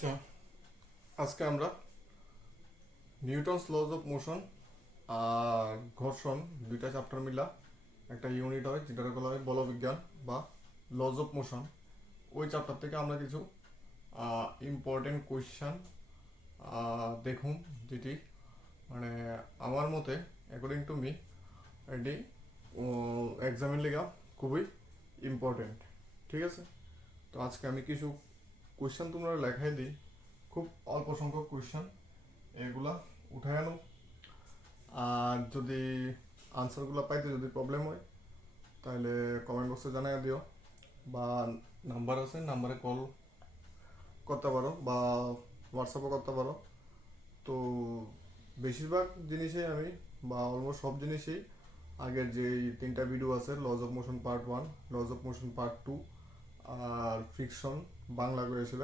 আচ্ছা, আজকে আমরা নিউটনস লজ অফ মোশন আর ঘর্ষণ দুইটা চ্যাপ্টার মিলা একটা ইউনিট হয় যেটা বলা হয় বলবিজ্ঞান বা লজ অফ মোশন। ওই চ্যাপ্টার থেকে আমরা কিছু ইম্পর্টেন্ট কোয়েশ্চান দেখুন, যেটি মানে আমার মতে অ্যাকর্ডিং টু মি এটি এক্সামের লেগা খুবই ইম্পর্টেন্ট। ঠিক আছে, তো আজকে আমি কিছু কোয়েশ্চান তোমরা লেখাই দিই, খুব অল্প সংখ্যক কোয়েশ্চান, এগুলা উঠাই আনো। আর যদি আনসারগুলো পাইতে যদি প্রবলেম হয় তাহলে কমেন্ট বক্সে জানাই দিও, বা নাম্বার আছে নাম্বারে কল করতে পারো বা হোয়াটসঅ্যাপও করতে পারো। তো বেশিরভাগ জিনিসেই আমি বা অলমোস্ট সব জিনিসেই আগের যে তিনটা ভিডিও আছে, laws of motion part 1, laws of motion part 2 আর ফ্রিকশন বাংলা করেছিল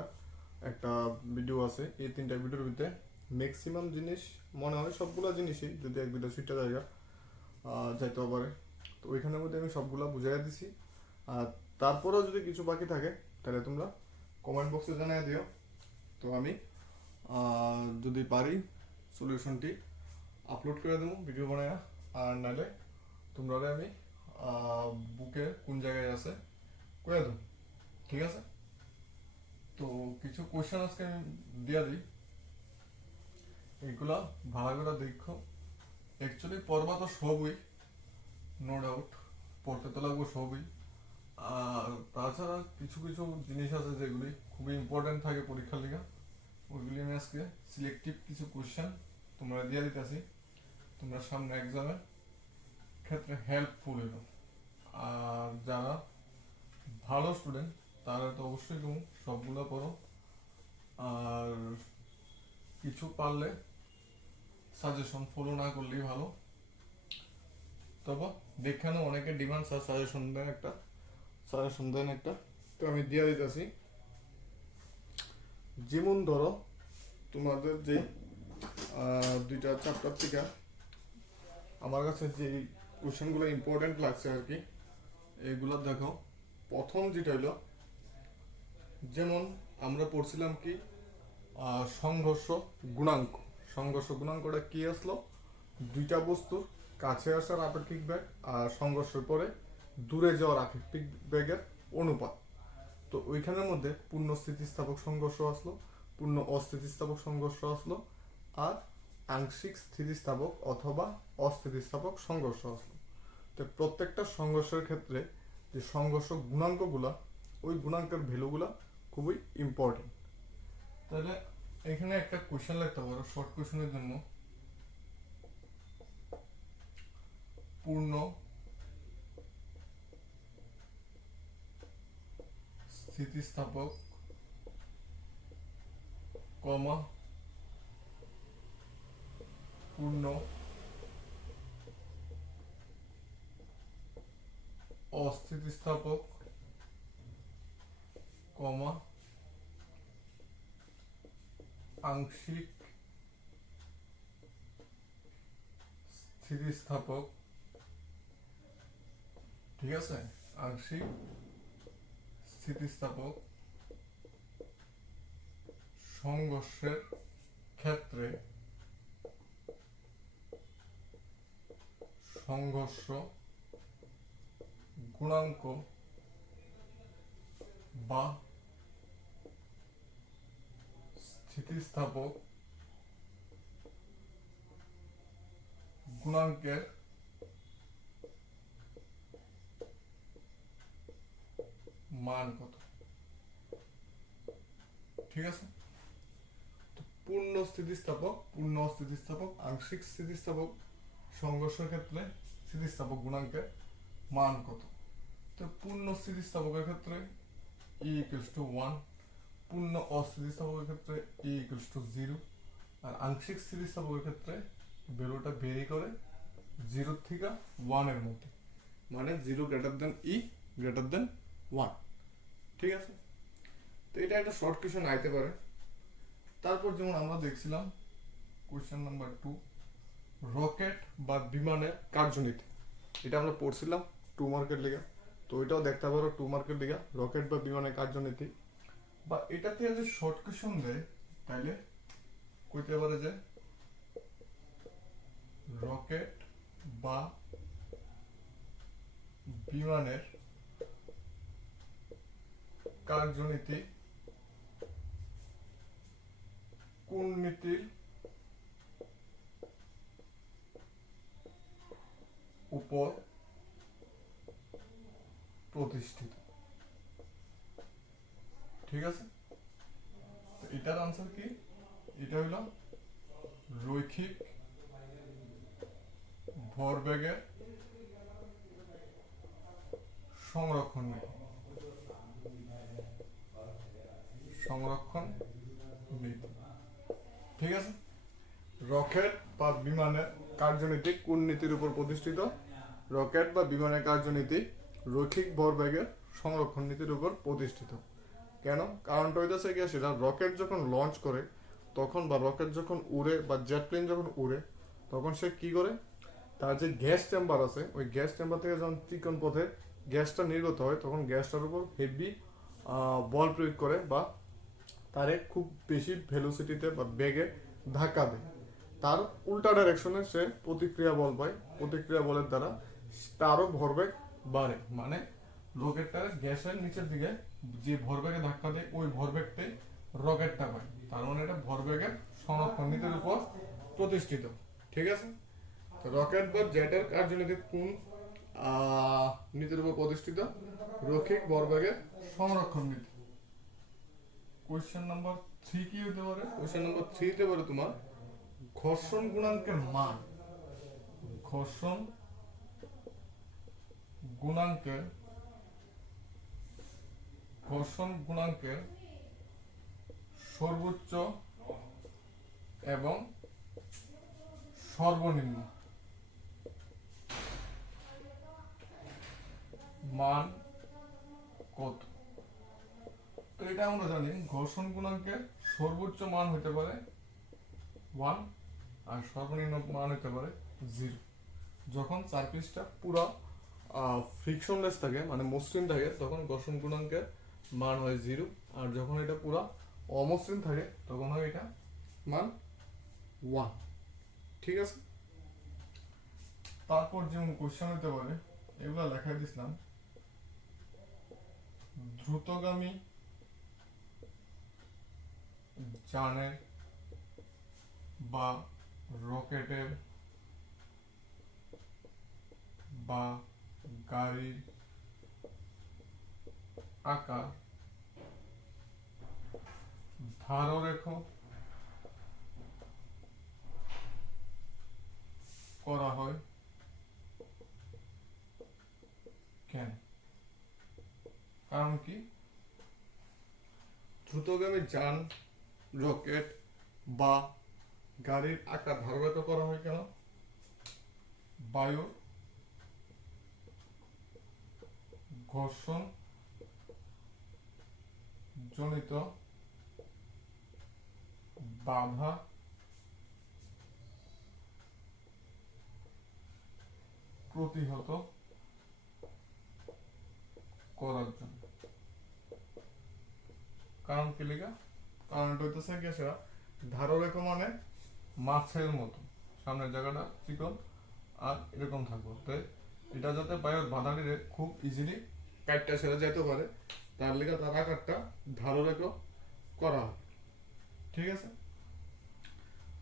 একটা ভিডিও আছে, এই তিনটা ভিডিওর ভিতরে ম্যাক্সিমাম জিনিস মনে হয় সবগুলো জিনিসই যদি এক ভিডিও সুইটটা জায়গা যাইতেও পারে, তো ওইখানের মধ্যে আমি সবগুলা বুঝাই দিছি। আর তারপরেও যদি কিছু বাকি থাকে তাহলে তোমরা কমেন্ট বক্সে জানিয়ে দিও, তো আমি যদি পারি সলিউশনটি আপলোড করে দেবো ভিডিও বানায়। আর নাহলে তোমরা আমি বুকে কোন জায়গায় আছে করে দেবো। ঠিক আছে, তো কিছু কোয়েশ্চেন আজকে আমি দিয়া দিই, এইগুলা ভালো করে দেখো। অ্যাকচুয়ালি পড়বা তো সবই, নো ডাউট পড়তে তো লাগবো সবই। আর তাছাড়া কিছু কিছু জিনিস আছে যেগুলি খুবই ইম্পর্টেন্ট থাকে পরীক্ষার লিগা, ওইগুলি আমি আজকে সিলেক্টিভ কিছু কোয়েশ্চেন তোমরা দিয়ে দিতেছি, তোমরা সামনে এক্সামের ক্ষেত্রে হেল্পফুল হইল। আর যারা ভালো স্টুডেন্ট তারা তো অবশ্যই তুমি সবগুলো পড়ো, আর কিছু পারলে সাজেশন ফলো না করলেই ভালো। তবে দেখানো অনেকে ডিমান্ড সাজেশন দেন একটা, তো আমি দিয়ে দিতেছি। যেমন ধরো তোমাদের যে দুইটা চ্যাপ্টার থেকে আমার কাছে যে কোশ্চেনগুলো ইম্পর্টেন্ট লাগছে আর কি, এইগুলো দেখো। প্রথম যেটা হইলো, যেমন আমরা পড়ছিলাম কি সংঘর্ষ গুণাঙ্ক। সংঘর্ষ গুণাঙ্কটা কি আসলো? দুইটা বস্তুর কাছে আসার আপেক্ষিক বেগ আর সংঘর্ষের পরে দূরে যাওয়ার আপেক্ষিক বেগের অনুপাত। তো ওইখানের মধ্যে পূর্ণ স্থিতিস্থাপক সংঘর্ষ আসলো, পূর্ণ অস্থিতিস্থাপক সংঘর্ষ আসলো, আর আংশিক স্থিতিস্থাপক অথবা অস্থিতিস্থাপক সংঘর্ষ আসলো। তো প্রত্যেকটা সংঘর্ষের ক্ষেত্রে যে সংঘর্ষ গুণাঙ্কগুলা, ওই গুণাঙ্কের ভ্যালুগুলা খুবই ইম্পর্টেন্ট। তাহলে এখানে একটা কোশ্চেন লিখতে পারো শর্ট কোশ্চেনের জন্য, পূর্ণ স্থিতিস্থাপক কমা পূর্ণ অস্থিতিস্থাপক কমা আংশিক স্থিতিস্থাপক। ঠিক আছে, আংশিক স্থিতিস্থাপক সংঘর্ষের ক্ষেত্রে সংঘর্ষ গুণাঙ্ক বা স্থিতিস্থাপক গুণাঙ্কের মান কত? ঠিক আছে, পূর্ণ অস্থিতিস্থাপক আংশিক স্থিতিস্থাপক সংঘর্ষের ক্ষেত্রে স্থিতিস্থাপক গুণাঙ্কের মান কত? তো পূর্ণ স্থিতিস্থাপকের ক্ষেত্রে E equals to 1, পূর্ণ অস্থিতিস্থাপকের ক্ষেত্রে E equals to 0, আর আংশিক স্থিতিস্থাপকের ক্ষেত্রে ভ্যালুটা ভেরি করে 0 থেকে 1 এর মধ্যে, মানে 0 greater than E greater than 1। ঠিক আছে, তো এটা একটা শর্ট কোয়েশ্চেন আইতে পারে। তারপর যেমন আমরা দেখছিলাম কোয়েশ্চেন নাম্বার 2, রকেট বা বিমানের কার্যনীতি, এটা আমরা পড়ছিলাম 2 মার্কের লিগা, তো ওইটাও দেখতে পারো 2 মার্কের লিগা, রকেট বা বিমানের কার্যনীতি। বা এটাতে যদি শর্ট কোশ্চেন দেয় তাহলে কইতে পারে যে রকেট বা বিমানের কার্যনীতি কোন নীতির উপর প্রতিষ্ঠিত? ঠিক আছে, তো এটার আনসার কি? এটা হলো রৈখিক ভরবেগের সংরক্ষণ নীতি। সংরক্ষণ নীতি, ঠিক আছে। রকেট বা বিমানের কার্যনীতি কোন নীতির উপর প্রতিষ্ঠিত? রকেট বা বিমানের কার্যনীতি রৈখিক ভরবেগের সংরক্ষণ নীতির উপর প্রতিষ্ঠিত। কেন? কারণটা হইতেছে কি, সেটা রকেট যখন লঞ্চ করে তখন, বা রকেট যখন উড়ে বা জেট প্লেন যখন উড়ে তখন সে কি করে, তার যে গ্যাস চেম্বার আছে ওই গ্যাস চেম্বার থেকে যখন চিকন পথে গ্যাসটা নির্গত হয় তখন গ্যাসটার উপর হেভি বল প্রয়োগ করে বা তারে খুব বেশি ভেলোসিটিতে বা বেগে ধাক্কা দেয়। তার উল্টা ডাইরেকশনে সে প্রতিক্রিয়া বল পায়, প্রতিক্রিয়া বলের দ্বারা তারও ভরবেগ বাড়ে। মানে রকেটটা গ্যাসের নিচের দিকে যে ভরবেগে ধাক্কা দেয় ওই ভরবেগটাই রকেটটা পায়। তার মানে এটা ভরবেগের সংরক্ষণ নীতির উপর প্রতিষ্ঠিত। ঠিক আছে, তো রকেট বা জেটের কার্যনীতি কোন নীতির উপর প্রতিষ্ঠিত? রৈখিক ভরবেগের সংরক্ষণ নীতি। কোয়েশ্চেন নাম্বার 3 কি হতে পারে? কোয়েশ্চেন নাম্বার 3 হতে পারে তোমার ঘর্ষণ গুণাঙ্কের মান। ঘর্ষণ গুণাঙ্কের সর্বোচ্চ এবং সর্বনিম্ন মান কত? তো এটা আমরা জানি ঘর্ষণ গুণাঙ্কের সর্বোচ্চ মান হতে পারে 1 আর সর্বনিম্ন মান হতে পারে 0। যখন সারফেসটা পুরো ফ্রিকশনলেস থাকে মানে মসৃণ থাকে তখন ঘর্ষণ গুণাঙ্কের মান হয় 0, আর যখন এটা পুরো অমসৃণ থাকে তখন হয় এটা মান 1। ঠিক আছে, তারপর যেমন কোশ্চেন হতে পারে এগুলো লেখাই দিছিলাম। দ্রুতগামী যানের বা রকেটের বা গাড়ির আকার ধাররেখ করা হয় কেন? কারণ কি? দ্রুতগামী যান, রকেট বা গাড়ির আকার ধাররেখ করা হয় কেন? বায়ুর ঘর্ষণ জনিত বাধা প্রতিহত করার জন্য। কারণ কি লেখা? কারণটা হইতেছে কি, সেটা ধাররেখ মানে মাছের মতো সামনের জায়গাটা চিকন আর এরকম থাকবো, তাই এটা যাতে বায়ুর বাধাটিরে খুব ইজিলি কাটটা ছেড়ে যেতে পারে তার লেগে তার আকারটা ধাররেখ করা হয়। ঠিক আছে,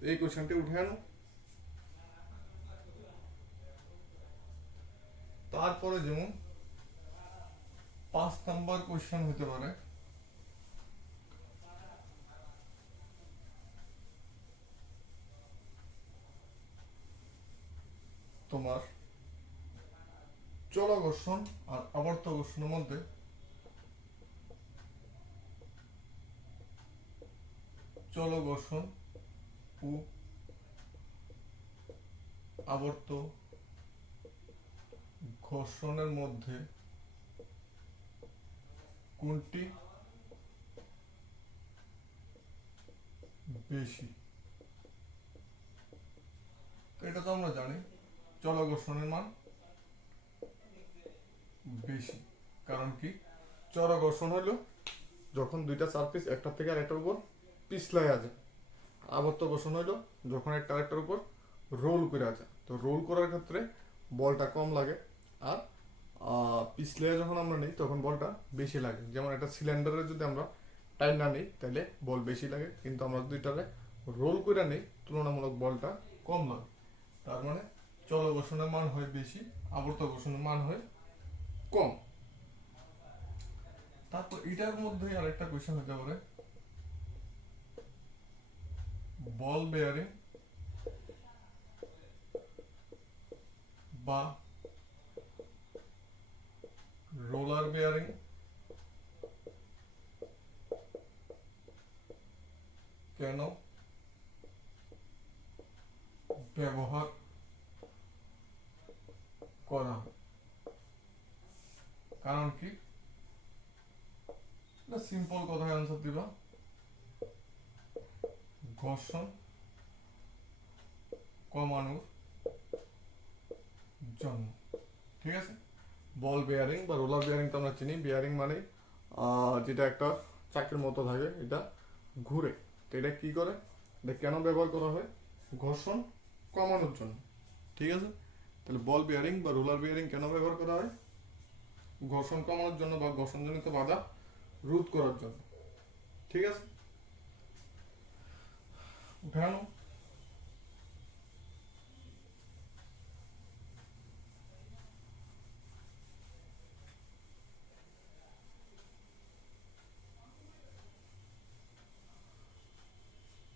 এই কোশ্চেনটি উঠে আনো। তারপরে যেমন 5 নাম্বার কোশ্চেন হতে পারে তোমার চলঘর্ষণ আর আবর্ত ঘর্ষণের মধ্যে চলঘর্ষণ ও আবর্ত ঘর্ষণের মধ্যে কোনটি বেশি? তো এটা তো আমরা জানি চলঘর্ষণের মান বেশি। কারণ কি? চলঘর্ষণ হলো যখন দুইটা সারফেস একটার থেকে আরেকটার উপর পিছলাইয়া যায়। আবর্ত ঘর্ষণ হইলো যখন একটা আরেকটার উপর রোল করে যায়। তো রোল করার ক্ষেত্রে বলটা কম লাগে, আর পিছলে যখন আমরা নিই তখন বলটা বেশি লাগে। যেমন একটা সিলিন্ডারে যদি আমরা টাইম না নিই তাহলে বল বেশি লাগে, কিন্তু আমরা দুইটারে রোল করে নিই তুলনামূলক বলটা কম লাগে। তার মানে চল ঘর্ষণের মান হয় বেশি, আবর্ত ঘর্ষণের মান হয় কম। তারপর এটার মধ্যে আরেকটা কোয়েশ্চেন হতে পারে, বল বেয়ারিং বা রোলার বেয়ারিং কেন ব্যবহার করা হয়? কারণ কি? সিম্পল কথায় আনসার দিবা, ঘর্ষণ কমানোর জন্য। ঠিক আছে, বল বেয়ারিং বা রোলার বেয়ারিং তো আমরা চিনি। বেয়ারিং মানে যেটা একটা চাকের মতো থাকে, এটা ঘুরে। তো এটা কি করে, এটা কেন ব্যবহার করা হয়? ঘর্ষণ কমানোর জন্য। ঠিক আছে, তাহলে বল বেয়ারিং বা রোলার বেয়ারিং কেন ব্যবহার করা হয়? ঘর্ষণ কমানোর জন্য বা ঘর্ষণজনিত বাধা রোধ করার জন্য। ঠিক আছে, উঠানো।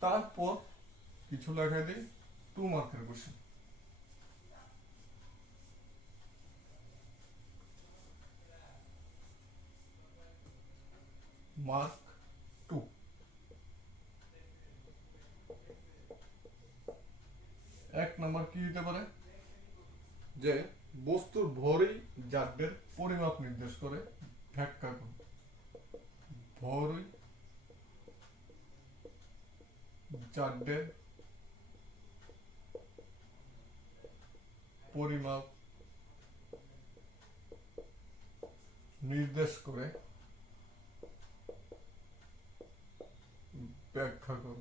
তারপর কিছু লেখা দিই 2 মার্কের কোশ্চেন। মার্ক 2। এক নম্বর কি দিতে পারে, যে বস্তুর ভরই জাড্যের পরিমাপ নির্দেশ করে, ব্যাখ্যা করুন। ভরই জাড্যের পরিমাপ নির্দেশ করে, ব্যাখ্যা করুন।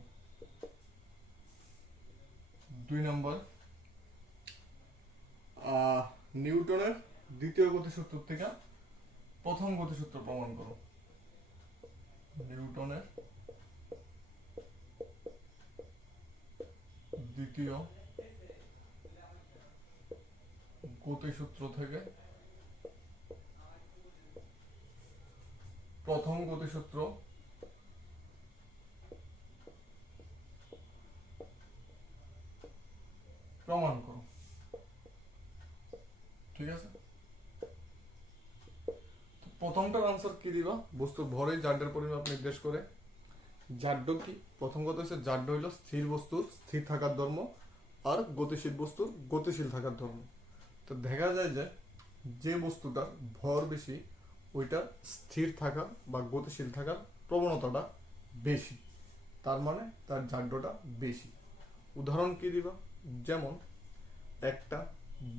2 নম্বর, নিউটনের দ্বিতীয় গতিসূত্র থেকে প্রথম গতিসূত্র প্রমাণ করো। নিউটনের দ্বিতীয় গতিসূত্র থেকে প্রথম গতিসূত্র প্রমাণ করো। ঠিক আছে, প্রথমটার আনসার কি দিবা? বস্তুর ভরে জাড্যের পরিমাপ নির্দেশ করে। জাড্য কি? প্রথম কথা হচ্ছে জাড্য হইল স্থির বস্তুর স্থির থাকার ধর্ম, আর গতিশীল বস্তুর গতিশীল থাকার ধর্ম। তো দেখা যায় যে যে বস্তুটার ভর বেশি ওইটা স্থির থাকা বা গতিশীল থাকার প্রবণতাটা বেশি, তার মানে তার জাড্যটা বেশি। উদাহরণ কি দিবা? যেমন একটা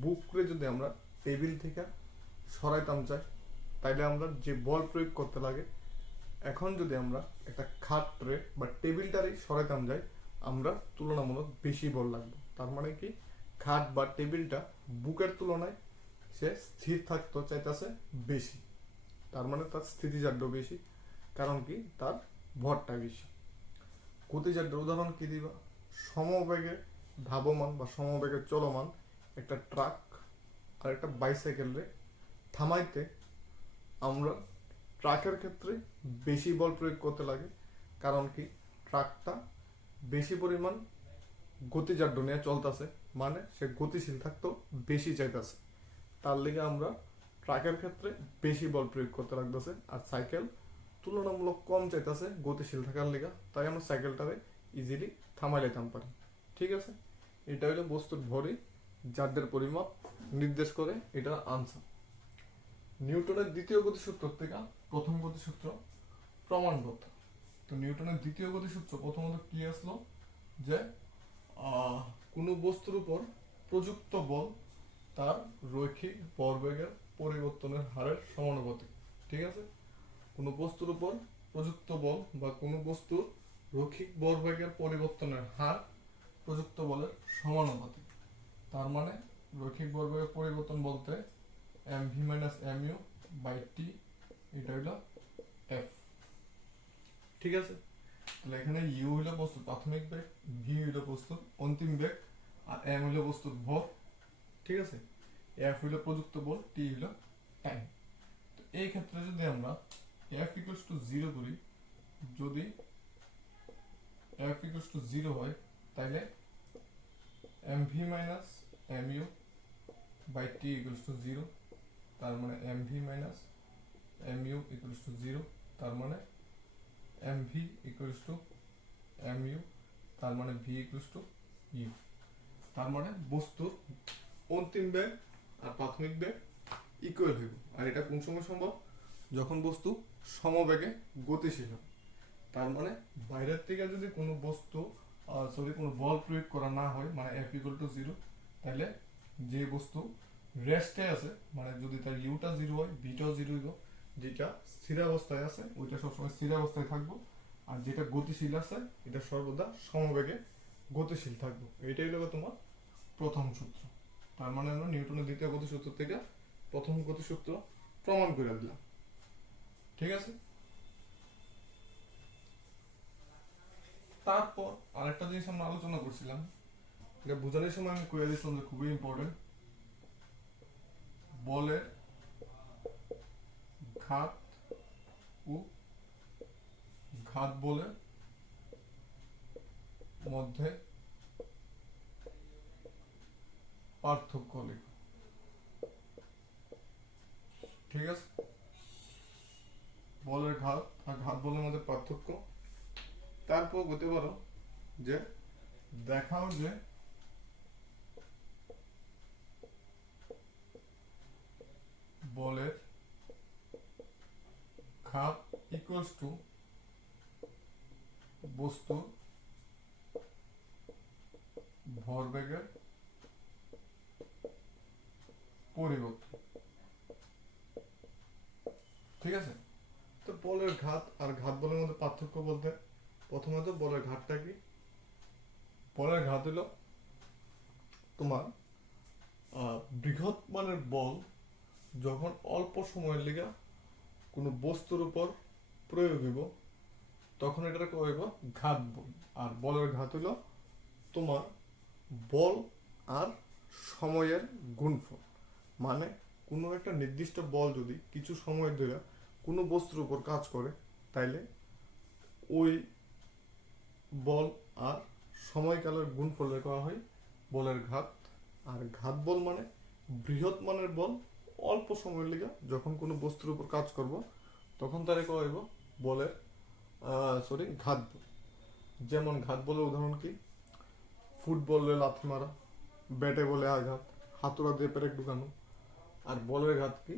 বুকরে যদি আমরা টেবিল থেকে সরাইতাম চাই, তাইলে আমরা যে বল প্রয়োগ করতে লাগে, এখন যদি আমরা একটা খাটরে বা টেবিলটারই সরাইতাম যাই, আমরা তুলনামূলক বেশি বল লাগবে। তার মানে কি, খাট বা টেবিলটা বুকের তুলনায় সে স্থির থাকতে চাইতেছে বেশি, তার মানে তার স্থিতিজাড্য বেশি। কারণ কি, তার ভরটা বেশি। গতিজাড্য উদাহরণ কি দিবা? সমবেগে ধাবমান বা সমবেগে চলমান একটা ট্রাক আর একটা বাইসাইকেলরে থামাইতে আমরা ট্রাকের ক্ষেত্রে বেশি বল প্রয়োগ করতে লাগে। কারণ কি, ট্রাকটা বেশি পরিমাণ গতিজাড্য নিয়ে চলতেছে, মানে সে গতিশীল থাকতেও বেশি চাইতেছে, তার লিগে আমরা ট্রাকের ক্ষেত্রে বেশি বল প্রয়োগ করতে লাগতেছে। আর সাইকেল তুলনামূলক কম চাইতেছে গতিশীল থাকার লিগা, তাই আমরা সাইকেলটারে ইজিলি থামাই লেতাম পারি। ঠিক আছে, এটা হলো বস্তুর ভরই জাড্যের পরিমাপ নির্দেশ করে, এটা আনসার। নিউটনের দ্বিতীয় গতিসূত্র থেকে প্রথম গতিসূত্র প্রমাণ করতে। তো নিউটনের দ্বিতীয় গতিসূত্র প্রথমত কি আসলো, যে কোনো বস্তুর উপর প্রযুক্ত বল তার রৈখিক ভরবেগের পরিবর্তনের হারের সমানুপাতিক। ঠিক আছে, কোনো বস্তুর উপর প্রযুক্ত বল বা কোনো বস্তুর রৈখিক ভরবেগের পরিবর্তনের হার প্রযুক্ত বলের সমানুপাতিক। তার মানে রৈখিক ভরবেগের পরিবর্তন বলতে M V minus M U by T, এটা হইল এফ। ঠিক আছে, তাহলে এখানে ইউ হইল বস্তুর প্রাথমিক বেগ, ভি হইল বস্তুর অন্তিম বেগ, আর এম হইল বস্তুর ভর। ঠিক আছে, এফ হইল প্রযুক্ত বল, টি হইল টাইম। তো এই ক্ষেত্রে যদি আমরা এফ ইকুয়ালস টু 0 করি, যদি এফ ইকুয়ালস টু 0 হয় তাহলে M V minus M U by T equals to 0, তার মানে M V minus M U equals to 0, তার মানে M V equals to M U, তার মানে ভি ইকুয়ালস টু ইউ। তার মানে বস্তুর অন্তিম বেগ আর প্রাথমিক বেগ ইকুয়াল হইব। আর এটা কোন সময় সম্ভব? যখন বস্তু সমবেগে গতিশীল হয়। তার মানে বাইরের থেকে যদি কোনো বস্তু কোনো বল প্রয়োগ করা না হয়, মানে এফ ইকুয়াল টু 0, তাহলে যে বস্তু রেস্টে আছে, মানে যদি তার ইউটা 0 হয়, ভিটাও 0 হইব, যেটা স্থিরাবস্থায় আছে ওইটা সবসময় স্থিরাবস্থায় থাকবো, আর যেটা গতিশীল আছে এটা সর্বদা সমবেগে গতিশীল থাকবো। এটাই হলো তোমার প্রথম সূত্র। তার মানে আমরা নিউটনের দ্বিতীয় গতিসূত্র থেকে প্রথম গতিসূত্র প্রমাণ করে দিলাম। ঠিক আছে, তারপর আরেকটা জিনিস আমরা আলোচনা করছিলাম, এটা বোঝানোর সময় আমি কয়ে দিয়েছিলাম যে খুবই ইম্পর্টেন্ট, বলের ঘাত ও ঘাত বলের মধ্যে পার্থক্য লিখ। ঠিক আছে, বলের ঘাত আর ঘাত বলের মধ্যে পার্থক্য। তারপর বলতে পারো যে দেখাও যে বলের ঘাত ইকুয়ালস টু বস্তুর ভরবেগের পরিবর্তন। ঠিক আছে, তো বলের ঘাত আর ঘাত বলের মধ্যে পার্থক্য বলতে প্রথমত বলের ঘাতটা কি? বলের ঘাত হলো তোমার বৃহৎ মানের বল যখন অল্প সময়ের লিগা কোনো বস্তুর উপর প্রয়োগ হইব তখন এটাকে কইব ঘাত বল। আর বলের ঘাত হলো তোমার বল আর সময়ের গুণফল। মানে কোনো একটা নির্দিষ্ট বল যদি কিছু সময় ধরে কোনো বস্তুর উপর কাজ করে, তাইলে ওই বল আর সময়কালের গুণফলের করা হয় বলের ঘাত। আর ঘাত বল মানে বৃহৎ মানের বল অল্প সময়ের লিগা যখন কোনো বস্তুর উপর কাজ করব তখন তারে করা হইব বলের ঘাত বল। যেমন ঘাত বলের উদাহরণ কি? ফুটবলে লাথি মারা, ব্যাটে বলে আঘাত, হাতুড়া দিয়ে পেরেক ঢুকানো। আর বলের ঘাত কি?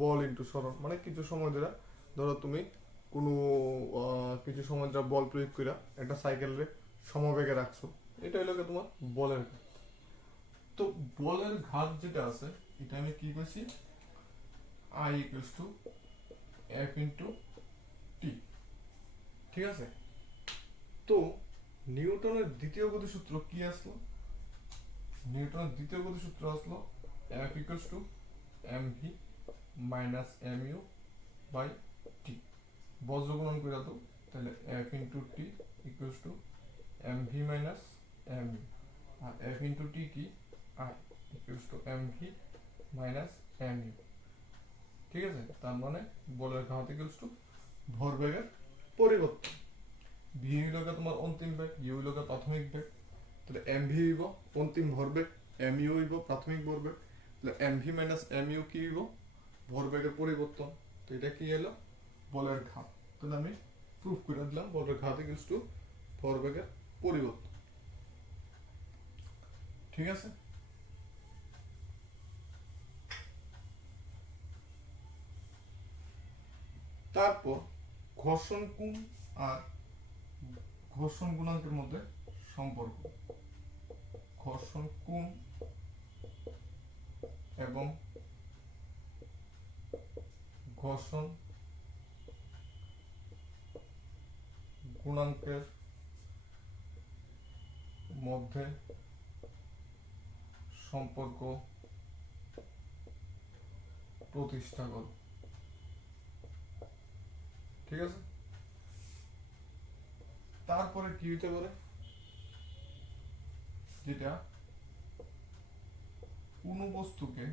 বল ইন্টু সরণ, মানে কিছু সময় ধরে ধরো তুমি কোনো কিছু সময় ধরে বল প্রয়োগ করে একটা সাইকেলে সমবেগে রাখছো, এটা হলো তোমার বলের ঘাত। তো বলের ঘাত যেটা আছে এটা আমি কি করছি? I equals to F into T। ঠিক আছে, তো নিউটনের দ্বিতীয় গতিসূত্র কি আসলো? নিউটনের দ্বিতীয় গতিসূত্র আসলো F equals to mv minus mu by t। বজ্র গুণন করে দাও, তাহলে F into T equals to mv minus mu, R F into T কি? I equals to mv minus mu। ঠিক আছে, তার মানে বলের ঘাত ইকুয়ালস টু ভরবেগের পরিবর্তন। ভি হইল তোমার অন্তিম বেগ, ইউ হইল প্রাথমিক বেগ, তাহলে এম ভি হইব অন্তিম ভরবেগ, এম ইউ হইব প্রাথমিক ভরবেগ, তাহলে M V minus M U কি হইব? ভরবেগের পরিবর্তন। তো এটা কি এলো? বলের ঘাত। তাহলে আমি প্রুফ করে দিলাম বলের ঘাত ইকুয়ালস টু ভরবেগের পরিবর্তন। ঠিক আছে, তারপর ঘর্ষণ কোণ আর ঘর্ষণ গুণাঙ্কের মধ্যে সম্পর্ক। ঘর্ষণ কোণ এবং ঘর্ষণ গুণাঙ্কের মধ্যে সম্পর্ক প্রতিষ্ঠা করো। ঠিক আছে, তারপরে কি হইতে পারে, যেটা কোনো বস্তুকে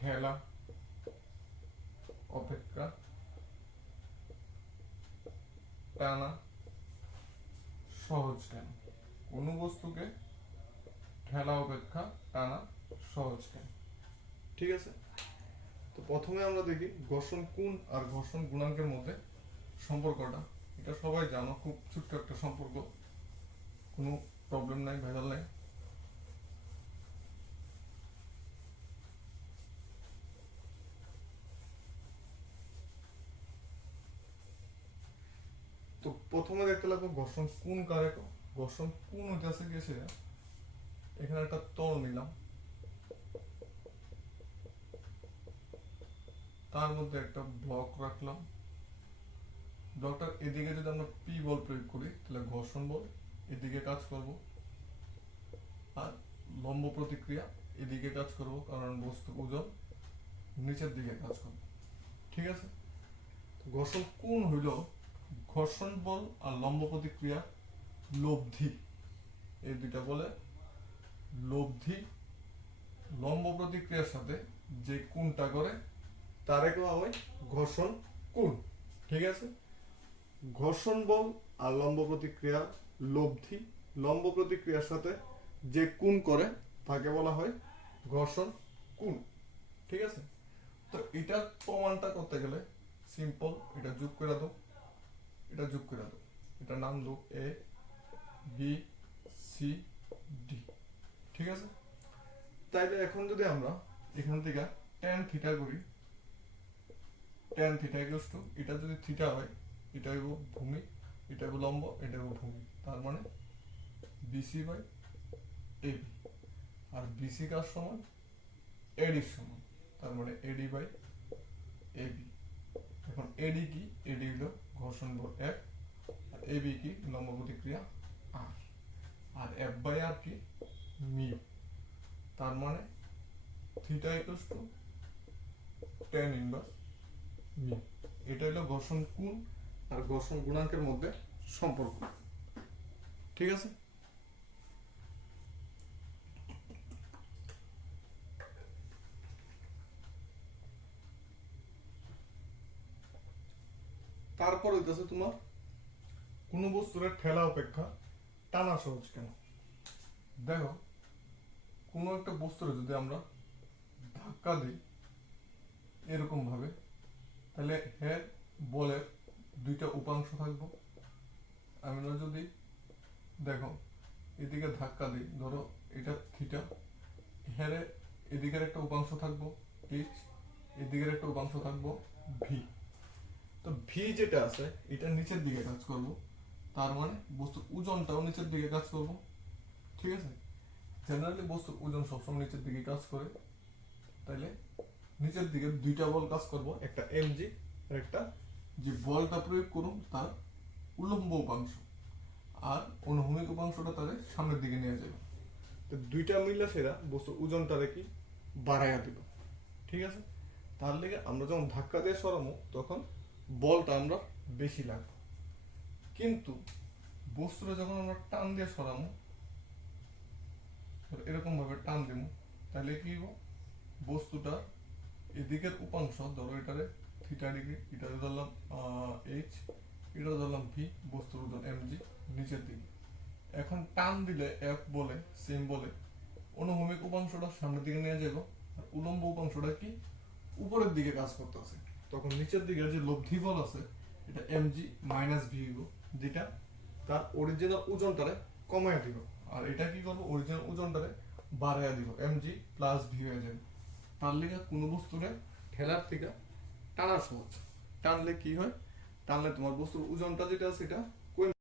ঠেলা অপেক্ষা টানা সহজ কেন? কোনো বস্তুকে ঠেলা অপেক্ষা টানা সহজ কেন? ঠিক আছে, তো প্রথমে আমরা দেখি ঘর্ষণ কোণ আর ঘর্ষণ গুণাঙ্কের মধ্যে সম্পর্কটা। এটা সবাই জানো, খুব ছোট্ট একটা সম্পর্ক, কোনো প্রবলেম নাই, ভেজাল নাই। তো প্রথমে দেখতে লাগবো ঘর্ষণ কোণ কারে কয়। ঘর্ষণ কোণ হইতেছে কি, সেটা এখানে একটা তল নিলাম, তার মধ্যে একটা ব্লক রাখলাম। ব্লকটার এদিকে যদি আমরা পি বল প্রয়োগ করি তাহলে ঘর্ষণ বল এদিকে কাজ করব, আর লম্ব প্রতিক্রিয়া এদিকে কাজ করব, কারণ বস্তু ওজন নিচের দিকে কাজ করবে। ঠিক আছে, ঘর্ষণ কোণ হইল ঘর্ষণ বল আর লম্ব প্রতিক্রিয়া লব্ধি, এই দুইটা বলে লব্ধি লম্ব প্রতিক্রিয়ার সাথে যে কোণটা করে তারে কোয়া হয় ঘর্ষণ কোণ। ঠিক আছে, ঘর্ষণ বল আর লম্ব প্রতিক্রিয়া লব্ধি লম্ব প্রতিক্রিয়ার সাথে যে কোণ করে তাকে বলা হয় ঘর্ষণ কোণ। ঠিক আছে, তো এটার প্রমাণটা করতে গেলে সিম্পল, এটা যোগ করে দাও, এটা যোগ করে দাও, এটার নাম দাও এ বি সি ডি। ঠিক আছে, তাইলে এখন যদি আমরা এখান থেকে tan থিটা করি, tan থিটা ইকুয়ালস টু, এটা যদি থিটা হয় এটা হইব ভূমি, এটা হইব লম্ব, এটা হইব ভূমি, তার মানে বিসি বাই এবি। আর বিসি কার সমান? এডির সমান, তার মানে এডি বাই এবি। এখন এডি কি? এডি হলো ঘর্ষণ বল F, আর এবি কি? লম্ব প্রতিক্রিয়া R, আর F বাই R কি? মিউ। তার মানে theta equals to tan inverse mu. এটা হলো ঘর্ষণ কোণ আর ঘর্ষণ গুণাঙ্কের মধ্যে সম্পর্ক। ঠিক আছে, তারপর হইতেছে তোমার কোন বস্তুর ঠেলা অপেক্ষা টানা সহজ কেন। দেখো, কোন একটা বস্তুর যদি আমরা ধাক্কা দিই এরকম ভাবে, তাহলে এর বলের দুইটা উপাংশ থাকবো। আমরা যদি দেখো এদিকে ধাক্কা দিই, ধরো এটা থিটা, এর এদিকের একটা উপাংশ থাকবো এইচ, এদিকের একটা উপাংশ থাকবো ভি। তো ভি যেটা আছে এটা নিচের দিকে কাজ করব, তার মানে বস্তুর ওজনটাও নিচের দিকে কাজ করব। ঠিক আছে, জেনারেলি বস্তুর ওজন সবসময় নিচের দিকে কাজ করে, তাইলে নিচের দিকে দুইটা বল কাজ করব, একটা এমজি আর একটা যে বলটা প্রয়োগ করুন তার উলম্ব উপাংশ, আর অনুভূমিক উপাংশটা তাদের সামনের দিকে নিয়ে যাবে। তো দুইটা মিললে সেটা বস্তুর ওজনটারে কি বাড়াইয়া দিল। ঠিক আছে, তার লেগে আমরা যখন ধাক্কা দিয়ে সরামো তখন বলটা আমরা বেশি লাগবে, কিন্তু বস্তুটা যখন আমরা টান দিয়ে সরামো, এরকম ভাবে টান দিব, তাহলে কি হইব, বস্তুটা এদিকের উপাংশ, ধরো এটারে থিটা ডিগ্রি, এটা ধরলাম এইচ, এটা ধরলাম ভি, বস্তুর ওজন এমজি নিচের দিকে। এখন টান দিলে এফ বলে সেম বলে অনুভূমিক উপাংশটা সামনের দিকে নিয়ে যাব, আর উলম্ব উপাংশটা কি উপরের দিকে কাজ করতেছে, তখন নিচের দিকে যে লব্ধি বল আছে এটা এমজি মাইনাস ভি হইব, যেটা তার অরিজিনাল ওজনটারে কমায় দিব, আর এটা কি করবো, অরিজিনাল ওজনটারে বাড়াইয়া দিব, এমজি প্লাস ভি হয়ে যাবে। তার লিগে কোনো বস্তুরে ঠেলার থেকে টানা সহজ। টানলে কি হয়, টানলে তোমার বস্তুর ওজনটা যেটা আছে এটা কমে।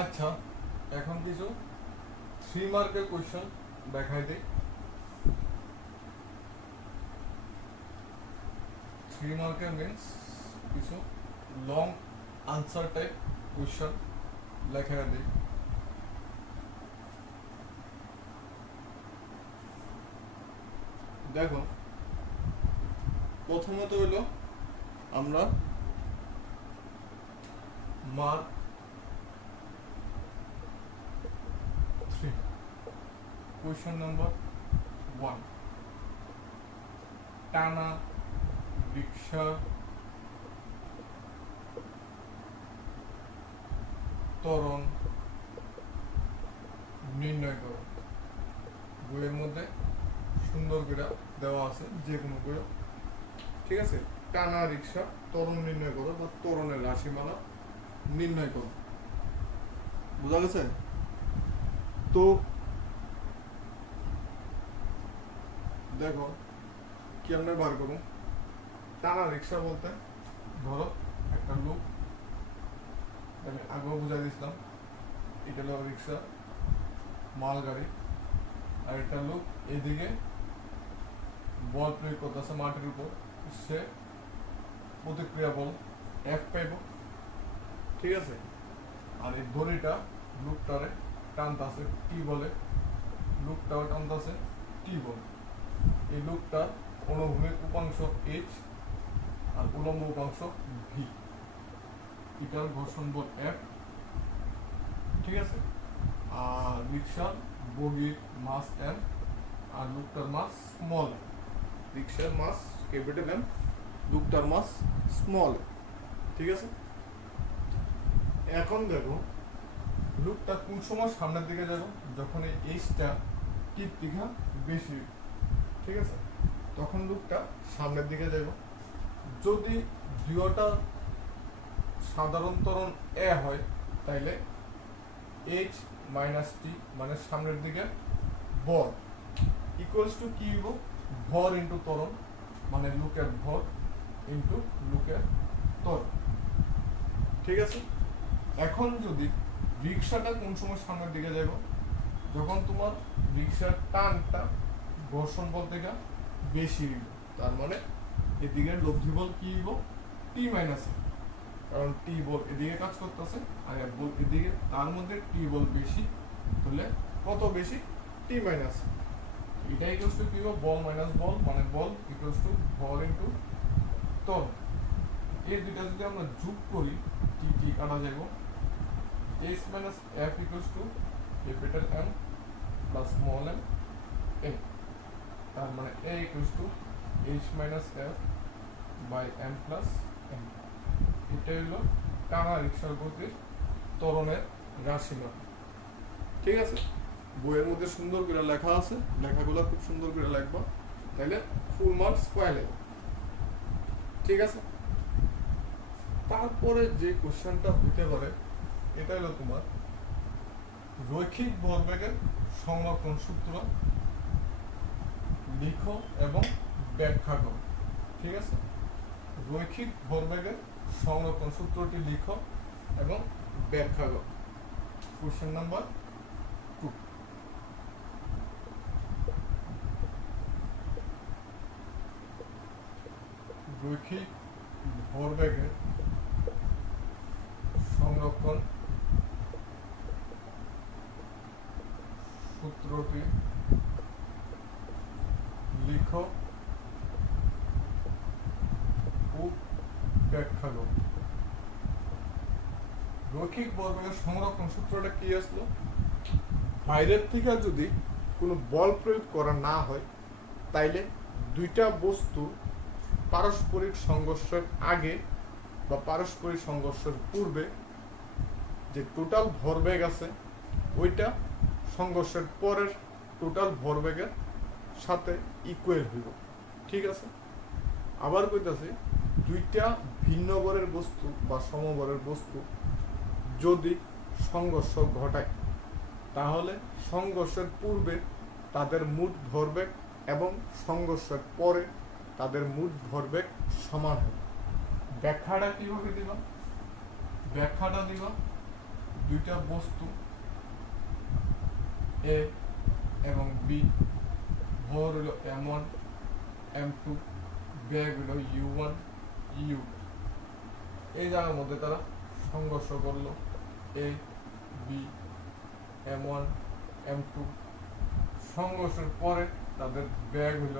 আচ্ছা, এখন কিছু 3 মার্কের কোশ্চেন দেখাই দিই। 3 3 মার্কের মিন্স কিছু লং আনসার টাইপ কোশ্চেন লেখা দিই। দেখো প্রথমত হইল আমরা মার্ক 3 কোশ্চেন নাম্বার 1 টানা রিক্সা ত্বরণ নির্ণয় করো। বইয়ের মধ্যে সুন্দর করে দেওয়া আছে যে কোনো বই, ঠিক আছে। টানা রিক্সা ত্বরণ নির্ণয় করো বা ত্বরণের রাশিমালা নির্ণয় করো, বুঝা গেছে? তো দেখো কেমনে বার করুন। টানা রিক্সা বলতে ধরো একটা লোক, আমি আগেও বুঝাই দিয়েছিলাম, এটা হলো রিক্সা মালগাড়ি, আর একটা লোক এদিকে বল প্রয়োগ করতেছে মাটির উপর, সে প্রতিক্রিয়া বল এফ পাইব, ঠিক আছে। আর এই দড়িটা লুকটারে টানতেছে টি বলে, লুকটাও টানতেছে টি বলে। এই লুকটার অনুভূমিক উপাংশ এইচ আর উলম্ব উপাংশ ভি, এটার ঘর্ষণ বল এফ, ঠিক আছে। আর রিক্সার বগির মাস এম আর লুকটার মাস স্মল, রিক্সার মাস ক্যাপিটাল এম, লুকটার মাস স্মল, ঠিক আছে। এখন দেখো লুকটা কোন সময় সামনের দিকে যাবে, যখন এই এইচটা টিপ দীঘা বেশি, ঠিক আছে, তখন লুকটা সামনের দিকে যাব। যদি দুইটা সাধারণ ত্বরণ এ হয় তাইলে এইচ মাইনাস টি মানে সামনের দিকে ভর ইকুয়ালস টু কি হইব, ভর ইন্টু ত্বরণ মানে লুকের ভর ইন্টু লুকের ত্বরণ, ঠিক আছে। এখন যদি রিক্সাটা কোন সময় সামনের দিকে যাব, যখন তোমার রিক্সার টানটা ঘর্ষণ বল থেকে বেশি হইব, তার মানে এদিকে লব্ধি বল কি হইব, টি মাইনাস, কারণ টি বল এদিকে কাজ করতেছে আর এফ বল এদিকে, তার মধ্যে টি বল বেশি, তাহলে কত বেশি, টি মাইনাস। এটা ইকুয়ালস টু কি হবে, বল মাইনাস বল মানে বল ইকুয়ালস টু ভর ইনটু ত্বরণ। এই দুইটা যদি আমরা যোগ করি টি টি কাটা যাব, H minus F equals to capital M plus small M A, তার মানে A equals to H minus F by M plus M. এটা হলো টানা রিক্সার গতির ত্বরণের রাশিমালা, ঠিক আছে। বইয়ের মধ্যে সুন্দর করে লেখা আছে, লেখাগুলো খুব সুন্দর করে লিখবা, তাহলে ফুল মার্কস পাইলে, ঠিক আছে। তারপরে যে কোশ্চেনটা হতে পারে এটা হলো তোমার রৈখিক ভরবেগের সংরক্ষণ সূত্র লিখো এবং ব্যাখ্যা করো, ঠিক আছে। রৈখিক ভরবেগের সংরক্ষণ সূত্রটি লিখো এবং ব্যাখ্যা করো। কোশ্চেন নাম্বার 2, রৈখিক ভরবেগের সংরক্ষণ সূত্রটি লিখো ও ব্যাখ্যা করো। রৈখিক ভরবেগের সংরক্ষণ সূত্রটা কি আসলো, বাইরের থেকে যদি কোনো বল প্রয়োগ করা না হয় তাইলে দুইটা বস্তু পারস্পরিক সংঘর্ষের আগে বা পারস্পরিক সংঘর্ষের পূর্বে যে টোটাল ভরবেগ আছে ওইটা সংঘর্ষের পরের টোটাল ভরবেগের সাথে ইকুয়াল হইব, ঠিক আছে। আবার কইতাছি দুইটা ভিন্ন ভরের বস্তু বা সমভরের বস্তু যদি সংঘর্ষ ঘটায় তাহলে সংঘর্ষের পূর্বে তাদের মোট ভরবেগ এবং সংঘর্ষের পরে তাদের মোট ভরবেগ সমান হবে। ব্যাখ্যাটা কিভাবে দিবা, ব্যাখ্যাটা দিবা দুইটা বস্তু এ এবং বি, ভর হলো m1 m2, বেগ হলো u1 ইউ, এই জায়গার মধ্যে তারা সংঘর্ষ করলো। এ বি M1 M2 সংঘর্ষের পরে তাদের ব্যাগ হইল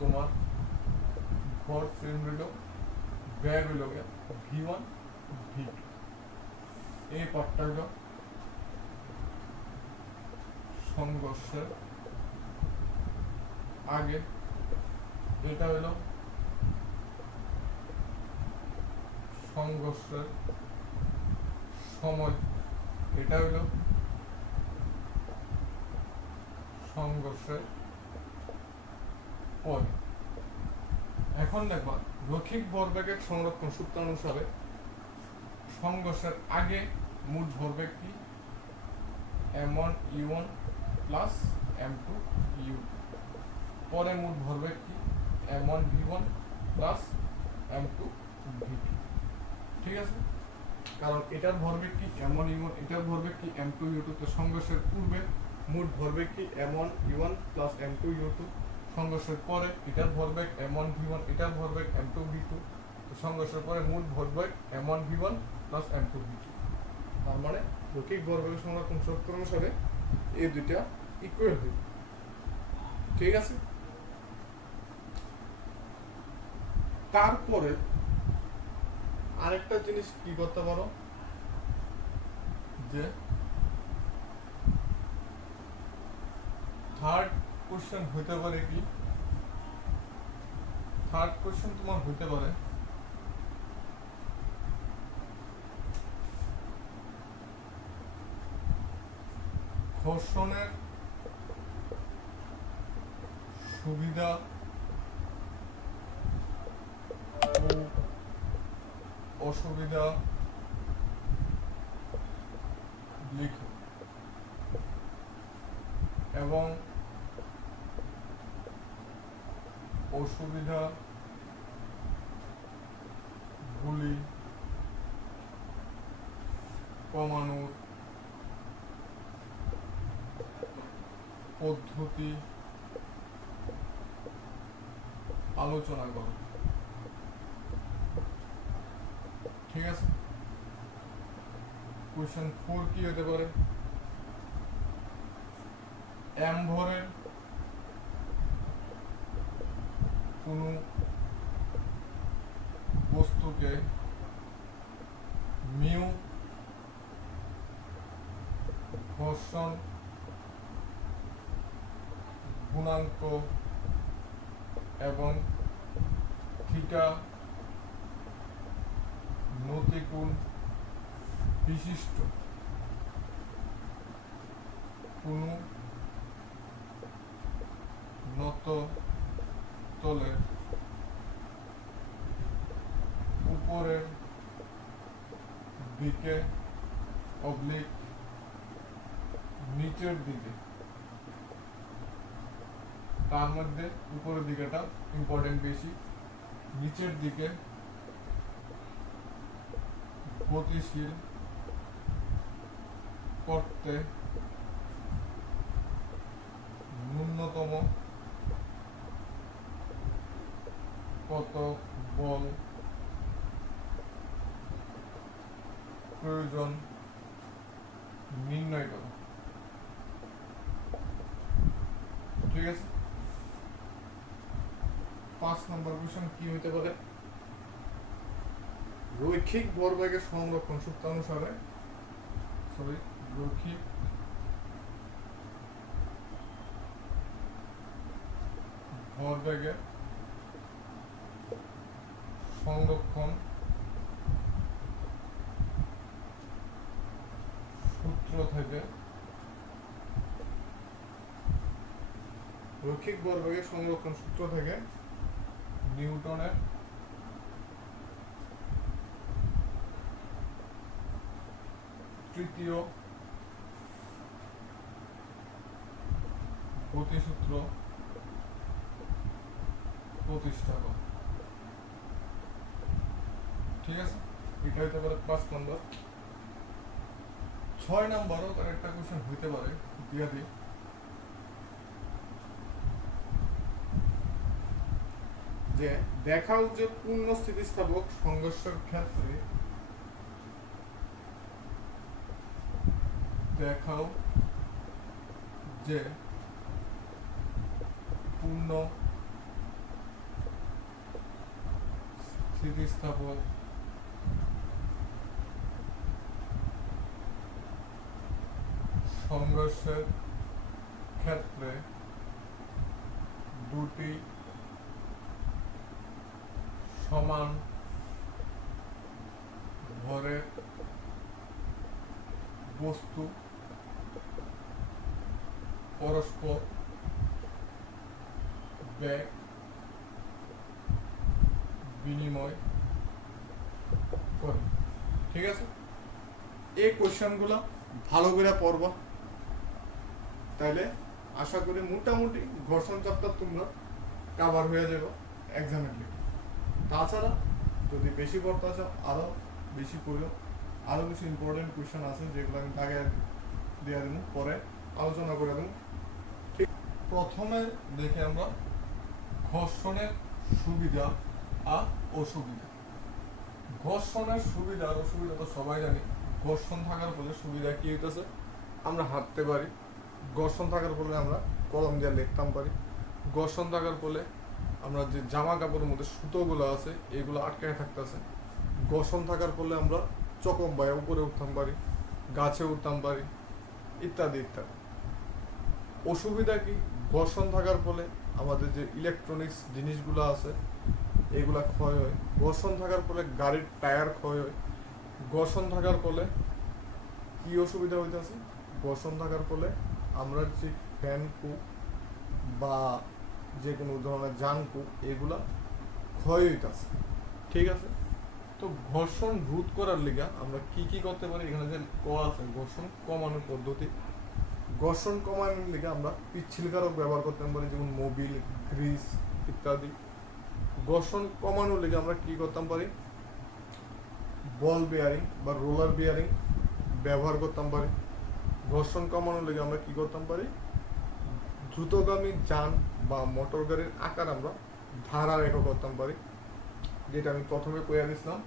তোমার ভর সেম হইল, ব্যাগ হইল V1 V2। এই পার্টটা হইল সংঘর্ষের আগে, এটা হইল সংঘর্ষের সময়, এটা হইল সংঘর্ষের পরে। এখন দেখবা রৈখিক ভরবেগের সংরক্ষণ সূত্র অনুসারে সংঘর্ষের আগে মোট ভরবেগ কি M1 U1 plus M2 U2, পরে মোট ভরবেগ কি M1 V1 plus M2 V2। ঠিক আছে, কারণ এটার ভরবেগ কি M1 U1, এটার ভরবেগ কি M2 U2, তো সংঘর্ষের পূর্বে মোট ভরবেগ কি M1 U1 plus M2 U2, সংঘর্ষের পরে এটার ভরবেগ M1 V1, এটার ভরবেগ M2 V2, তো সংঘর্ষের পরে মোট ভরবেগ M1 V1 plus M2 V2। তার মানে রৈখিক ভরবেগের সংরক্ষণ সূত্র অনুসারে এই দুইটা ইকুয়াল হবে। ঠিক আছে, তারপরে আরেকটা জিনিস কি করতে পারো, যে থার্ড কোশ্চেন হইতে পারে কি, থার্ড কোশ্চেন তোমার হইতে পারে ঘর্ষণের সুবিধা ও অসুবিধা লিখো, এবং অসুবিধা গুলি কমানোর পদ্ধতি আলোচনা করো। ঠিক আছে, কোশ্চেন 4 কি হতে পারে, M ভরের কোনো বস্তুকে মিউ ঘর্ষণ গুণাঙ্ক এবং থিটা নতিকোণ বিশিষ্ট কোনো নত তলের উপরের দিকে অবলিক নিচের দিকে, তার মধ্যে উপরের দিকেটা ইম্পর্টেন্ট বেশি, নিচের দিকে গতিশীল করতে ন্যূনতম কত বল প্রয়োজন নির্ণয় করো। ঠিক আছে, 5 নম্বর কোশ্চেন কি হইতে পারে, রৈখিক ভরবেগের সংরক্ষণ সূত্র অনুসারে রৈখিক ভরবেগের সংরক্ষণ সূত্র থেকে রৈখিক ভরবেগের সংরক্ষণ সূত্র থেকে নিউটনের তৃতীয় গতিসূত্র প্রতিষ্ঠা কর। ঠিক আছে, এটা হইতে পারে 5 নম্বর। 6 নম্বরও তার একটা কোশ্চেন হইতে পারে, দিয়া দিই। যে দেখাও যে পূর্ণ স্থিতিস্থাপক সংঘর্ষের ক্ষেত্রে দেখাও যে পূর্ণ স্থিতিস্থাপক সংঘর্ষের ক্ষেত্রে দুটি সমান ভরের বস্তু পরস্পর বেগ বিনিময় করে। ঠিক আছে, এই কোয়েশ্চেনগুলো ভালো করে পড়বা, তাইলে আশা করি মোটামুটি ঘর্ষণ চ্যাপ্টার তোমরা কাভার হয়ে যাবে এক্সামের লিগে। তাছাড়া যদি বেশি পড়তে চাও আরও বেশি পড়ো, আরও কিছু ইম্পর্টেন্ট কোয়েশ্চেন আছে যেগুলো আমি আগে দিয়ে দেবো, পরে আলোচনা করে দেবো। ঠিক, প্রথমে দেখে আমরা ঘর্ষণের সুবিধা আর অসুবিধা। ঘর্ষণের সুবিধা আর অসুবিধা তো সবাই জানি। ঘর্ষণ থাকার ফলে সুবিধা কি হইতেছে, আমরা হাঁটতে পারি। ঘর্ষণ থাকার ফলে আমরা কলম দিয়ে লিখতাম পারি। ঘর্ষণ থাকার ফলে আমরা যে জামা কাপড়ের মধ্যে সুতোগুলো আছে এগুলো আটকায় থাকতেছে। ঘর্ষণ থাকার ফলে আমরা চকম বায়ে উপরে উঠতাম পারি, গাছে উঠতাম পারি, ইত্যাদি ইত্যাদি। অসুবিধা কি, ঘর্ষণ থাকার ফলে আমাদের যে ইলেকট্রনিক্স জিনিসগুলো আছে এগুলা ক্ষয় হয়। ঘর্ষণ থাকার ফলে গাড়ির টায়ার ক্ষয় হয়। ঘর্ষণ থাকার ফলে কি অসুবিধা হইতেছে, ঘর্ষণ থাকার ফলে আমরা যে ফ্যান কু বা যে কোনো ধরনের যান কু এগুলা ক্ষয় হইতেছে। ঠিক আছে, তো ঘর্ষণ রোধ করার লিগা আমরা কি কি করতে পারি, এখানে যে ক আছে ঘর্ষণ কমানোর পদ্ধতি। ঘর্ষণ কমানোর লিগা আমরা পিচ্ছিলকারক ব্যবহার করতে পারি, যেমন মোবিল, গ্রিস ইত্যাদি। ঘর্ষণ কমানোর লিগে আমরা কি করতাম পারি, বল বেয়ারিং বা রোলার বেয়ারিং ব্যবহার করতাম পারি। ঘর্ষণ কমানোর লিগে আমরা কি করতাম পারি, দ্রুতগামী যান বা মোটর গাড়ির আকার আমরা ধারারেখ করতাম পারি, যেটা আমি প্রথমে কইয়া দিছিলাম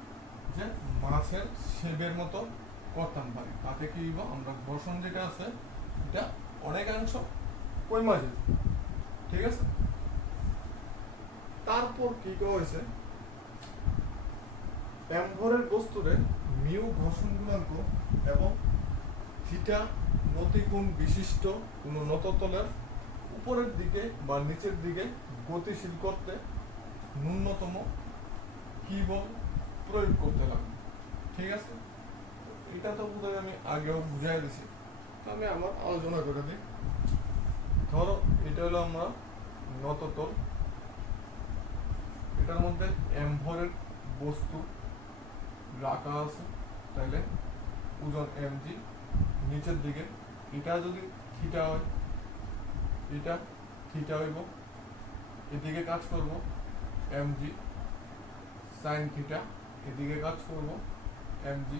যে মাছের শেপের মতো করতাম পারি। তাতে কি হইব, আমরা ঘর্ষণ যেটা আছে এটা অনেকাংশ কমা যাবে। ঠিক আছে, তারপর কি হয়েছে, অ্যাম্ভরের বস্তুরে মিউ ঘর্ষণ গুণাঙ্ক এবং থিটা নতিকোণ বিশিষ্ট কোনো নততলের উপরের দিকে বা নিচের দিকে গতিশীল করতে ন্যূনতম কি বল প্রয়োগ করতে লাগবে। ঠিক আছে, এটা তো বোধহয় আমি আগেও বুঝাই দিছি, তো আমি আমার আলোচনা করে দিই। ধরো এটা হলো আমরা নততল, এটার মধ্যে অ্যাম্ভরের বস্তু রাখা আছে, তাইলে ওজন mg, নিচের দিকে এটা যদি থিটা হয়, এটা থিটা হইব, এদিকে কাজ করব mg sin থিটা, এদিকে কাজ করব mg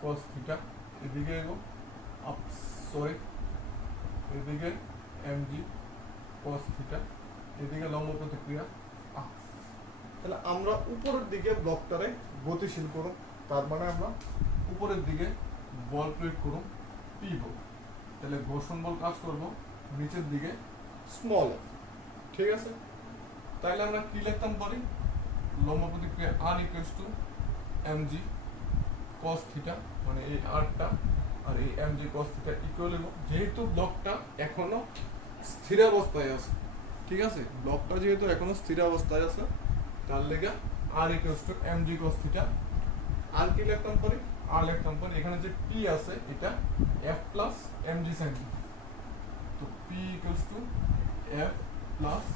cos থিটা, এদিকে এদিকে mg cos থিটা, এদিকে লম্ব প্রতিক্রিয়া। তাহলে আমরা উপরের দিকে ব্লকটারে গতিশীল করুন, তার মানে আমরা উপরের দিকে বল প্রয়োগ করুন পি বল, তাহলে ঘর্ষণ বল কাজ করব নিচের দিকে স্মল। ঠিক আছে, তাহলে আমরা কি লিখতাম পারি, লম্ব প্রতিক্রিয়া r equals to mg cos theta, মানে এই rটা আর এই mg cos থিটা ইকুয়াল হলো, যেহেতু ব্লকটা এখনো স্থির অবস্থায় আছে। ঠিক আছে, ব্লকটা যেহেতু এখনো স্থির অবস্থায় আছে তার লেগে r equals to mg cos theta. আর কি লিখতাম পারি, আর লিখতাম পারি এখানে যে p আছে এটা f plus mg sin theta, তো p equals to f plus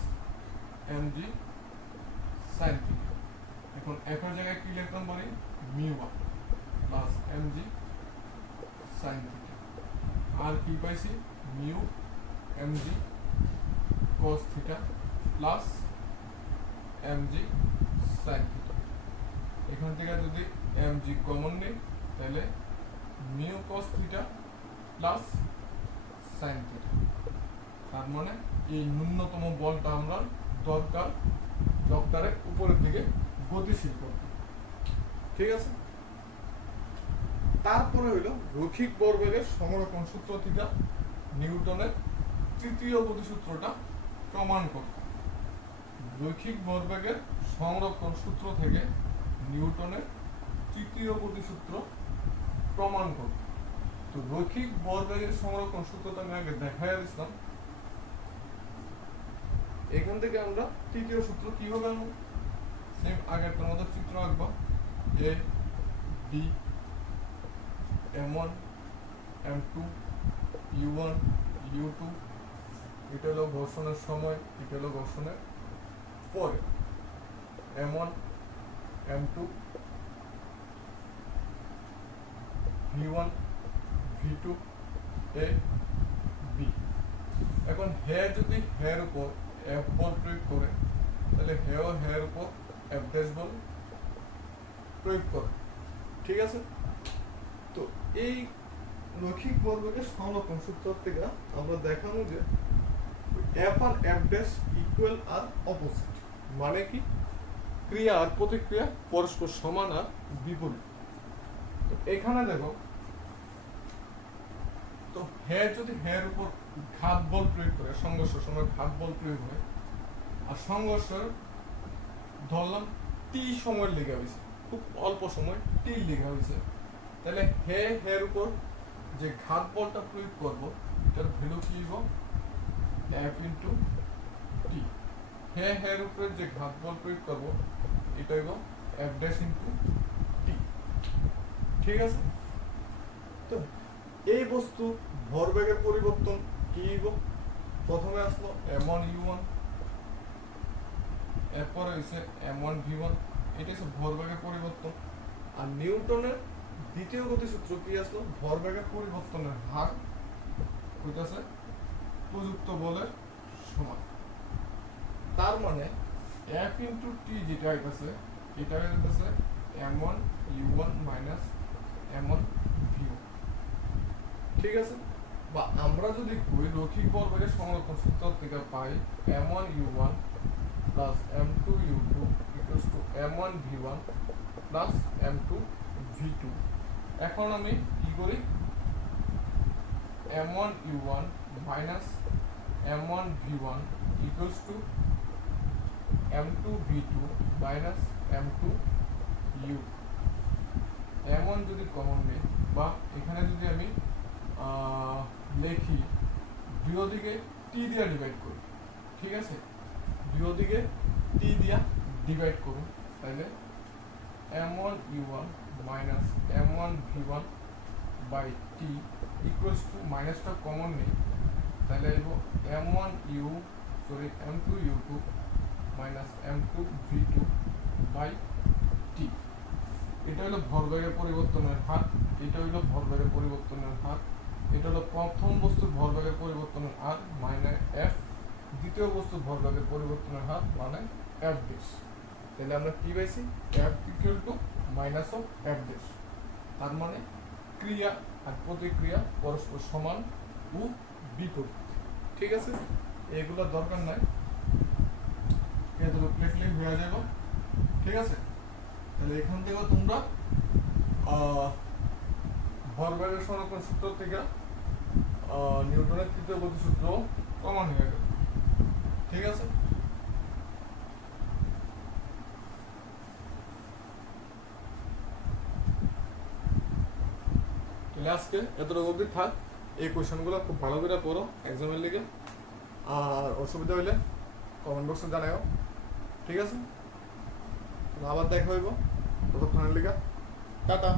mg sin theta. এখন f এর জায়গায় কি লিখতাম পারি, মিউ আর প্লাস mg sin থিটা। আর কি পাইছি, mu mg cos theta plus mg sin theta. এখান থেকে যদি mg কমন নেই তাহলে mu cos theta plus sin theta. তার মানে এই ন্যূনতম বলটা আমরা দরকার ব্লকটারে উপরের দিকে গতিশীল করবে। ঠিক আছে, তারপরে হইল রৈখিক ভরবেগের সংরক্ষণ সূত্র থেকে নিউটনের তৃতীয় গতিসূত্রটা প্রমাণ করতে। রৈখিক ভরবেগের সংরক্ষণ সূত্র থেকে নিউটনের তৃতীয় গতিসূত্র প্রমাণ করতে। তো রৈখিক ভরবেগের সংরক্ষণ সূত্রটা আমি আগে দেখাই দিলাম। এখান থেকে আমরা তৃতীয় সূত্র কিভাবে আনবো, সেম আগেরটার মতো চিত্র আঁকবো। A B M1 M2 U1 U2, এটা হলো ঘর্ষণের সময়, এটা হলো ঘর্ষণের পরে। M1 M2 V1 V2 A B। এখন হে যদি হের উপর F বল প্রয়োগ করে, তাহলে হেও হের উপর F ড্যাশ বল প্রয়োগ করে। ঠিক আছে, তো এই রৈখিক ভরবেগের সংরক্ষণ সূত্র থেকে আমরা দেখানো যে F আর F ড্যাশ ইকুয়াল আর অপোজিট, মানে কি ক্রিয়া আর প্রতিক্রিয়া পরস্পর সমান আর বিপরীত। তো এখানে দেখো, তো হে যদি হের উপর ঘাত বল প্রয়োগ করে, সংঘর্ষের সময় ঘাত বল প্রয়োগ হয়, আর সংঘর্ষের ধরলাম টি সময়ের লেগে হয়েছে, খুব অল্প সময় টি লেগে হয়েছে, তাহলে হে হের উপর যে ঘাত বলটা প্রয়োগ করবো এটার ভ্যালু কি হইব F ইন্টু টি। হে হের উপরে যে ঘাত বল প্রয়োগ করবো এটা হইব F ড্যাশ ইন্টু টি। ঠিক আছে, তো এই বস্তু ভরবেগের পরিবর্তন কি হইব, প্রথমে আসলো M1 U1, এরপরে হইছে M1 V1, এটা হচ্ছে ভরবেগের পরিবর্তন। আর নিউটনের দ্বিতীয় গতিসূত্র কি আসলো, ভরবেগের পরিবর্তনের হার হইতাছে প্রযুক্ত বলের সমান। তার মানে F ইন্টু টি যেটা হইতাছে এটা হইতাছে M1 U1 minus M1 V1। ঠিক আছে, বা আমরা যদি কই রৈখিক ভরবেগের সংরক্ষণ সূত্র থেকে পাই M1 U1 plus M2 U2 equals to M1 V1 plus M2 V2। এখন আমি কি করি, M1 U1 minus M1 V1 equals to M2 V2 minus M2 U। M1 যদি কমন নেই, বা এখানে যদি আমি লিখি দুই দিকে টি দিয়ে ডিভাইড করি, ঠিক আছে, দুই দিকে টি দিয়া ডিভাইড করুন, তাহলে M1 U1 minus M1 V1 by T equals to, মাইনাসটা কমন নেই, তাহলে আসব M2 U2 minus M2 V2 by T. এটা হলো ভরবেগের পরিবর্তনের হার, এটা হলো ভরবেগের পরিবর্তনের হার, এটা হলো প্রথম বস্তুর ভরবেগের পরিবর্তনের হার মানে F, দ্বিতীয় বস্তুর ভরবেগের পরিবর্তনের হার মানে F ড্যাশ। তাহলে আমরা কি পাইছি, F equal to minus of F dash. তার মানে ক্রিয়া আর প্রতিক্রিয়া পরস্পর সমান ও বিপরীত। ঠিক আছে, এগুলোর দরকার নাই, এগুলো প্লেটলি হয়ে যাবে। ঠিক আছে, তাহলে এখান থেকে তোমরা ভরবেগের সংরক্ষণ সূত্র থেকে নিউটনের তৃতীয় গতিসূত্র প্রমাণ হয়ে গেল। ঠিক আছে, তাহলে আজকে এতটুকু অবধি থাক। এই কোয়েশনগুলো খুব ভালো করে পড়ো এক্সামের লিগে, আর অসুবিধা হইলে কমেন্ট বক্সে জানাও। ঠিক আছে, আবার দেখা হইব ততক্ষণের লিগে, টাটা।